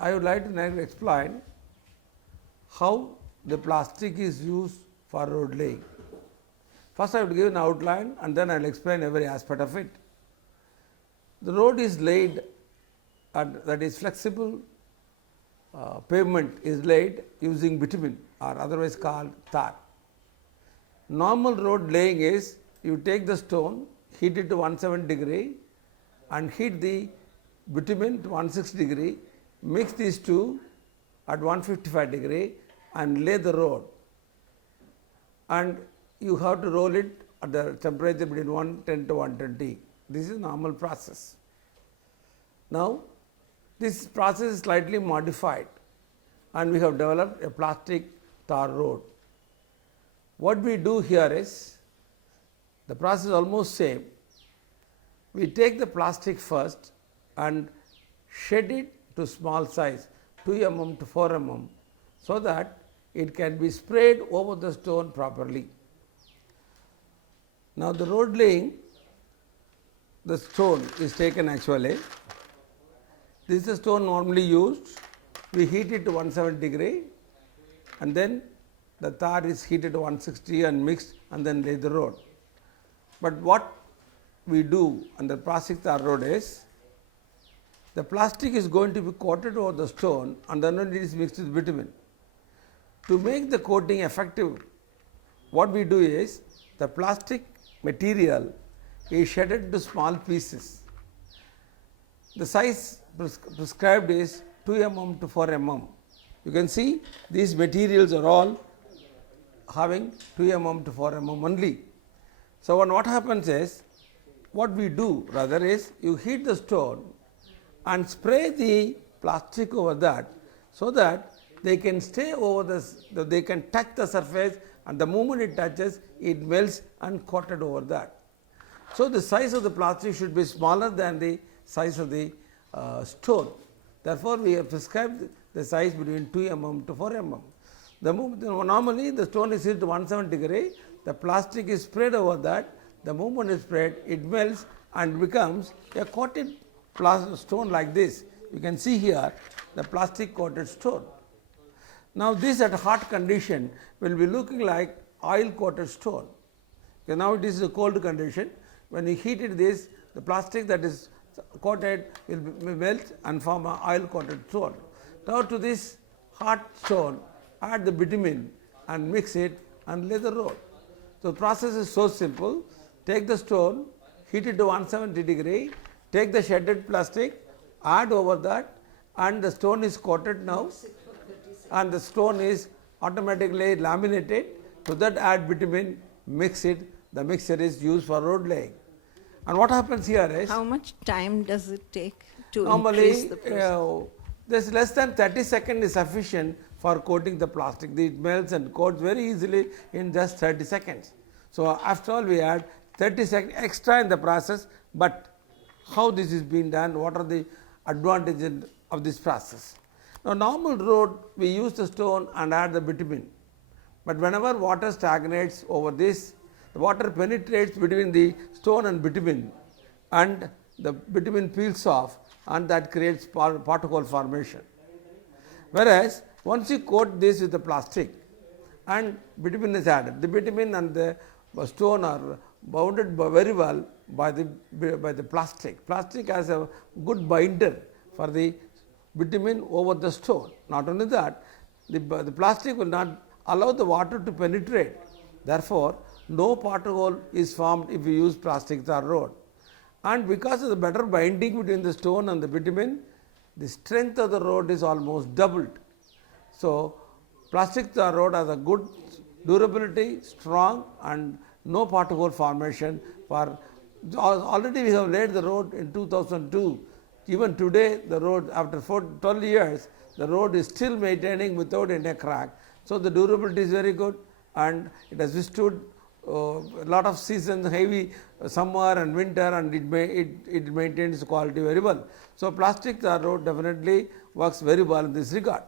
I would like to now explain how the plastic is used for road laying. First I will give an outline and then I will explain every aspect of it. The road is laid and that is flexible pavement is laid using bitumen or otherwise called tar. Normal road laying is you take the stone, heat it to 170 degree and heat the bitumen to 160 degree, mix these two at 155 degree and lay the road, and you have to roll it at the temperature between 110 to 120. This is normal process. Now, this process is slightly modified and we have developed a plastic tar road. What we do here is, the process is almost same. We take the plastic first and shed it to small size 2 mm to 4 mm so that it can be sprayed over the stone properly. Now, the road laying, the stone is taken actually. This is the stone normally used. We heat it to 170 degree and then the tar is heated to 160 and mixed and then lay the road. But what we do on the plastic tar road is, the plastic is going to be coated over the stone and then it is mixed with bitumen. To make the coating effective, what we do is, the plastic material is shredded to small pieces. The size prescribed is 2 mm to 4 mm. You can see these materials are all having 2 mm to 4 mm only. So, what happens is, what we do rather is, you heat the stone and spray the plastic over that, so that they can stay over this, they can touch the surface and the moment it touches, it melts and coated over that. So, the size of the plastic should be smaller than the size of the stone. Therefore, we have prescribed the size between 2 mm to 4 mm. Normally, the stone is heated to 170 degree, the plastic is sprayed over that, the moment is sprayed, it melts and becomes a coated stone like this. You can see here the plastic coated stone. Now, this at hot condition will be looking like oil coated stone. Okay, now, it is a cold condition. When you heat it this, the plastic that is coated will melt and form an oil coated stone. Now, to this hot stone add the bitumen and mix it and lay the road. So, the process is so simple. Take the stone, heat it to 170 degree, take the shredded plastic, add over that and the stone is coated now and the stone is automatically laminated. To that add bitumen, mix it, the mixture is used for road laying. And what happens here is, how much time does it take to normally increase the process? this less than 30 seconds is sufficient for coating the plastic. It melts and coats very easily in just 30 seconds. So, after all we add 30 seconds extra in the process, but how this is being done, what are the advantages of this process. Now, normal road we use the stone and add the bitumen, but whenever water stagnates over this, the water penetrates between the stone and bitumen and the bitumen peels off and that creates pothole formation. Whereas, once you coat this with the plastic and bitumen is added, the bitumen and the stone are bounded very well by the plastic. Plastic has a good binder for the bitumen over the stone. Not only that, the plastic will not allow the water to penetrate. Therefore, no pothole is formed if you use plastic tar road. And because of the better binding between the stone and the bitumen, the strength of the road is almost doubled. So, plastic tar road has a good durability, strong and no pothole formation. For already we have laid the road in 2002. Even today the road after 12 years, the road is still maintaining without any crack. So, the durability is very good and it has withstood a lot of seasons, heavy summer and winter, and it maintains quality very well. So, plastic tar road definitely works very well in this regard.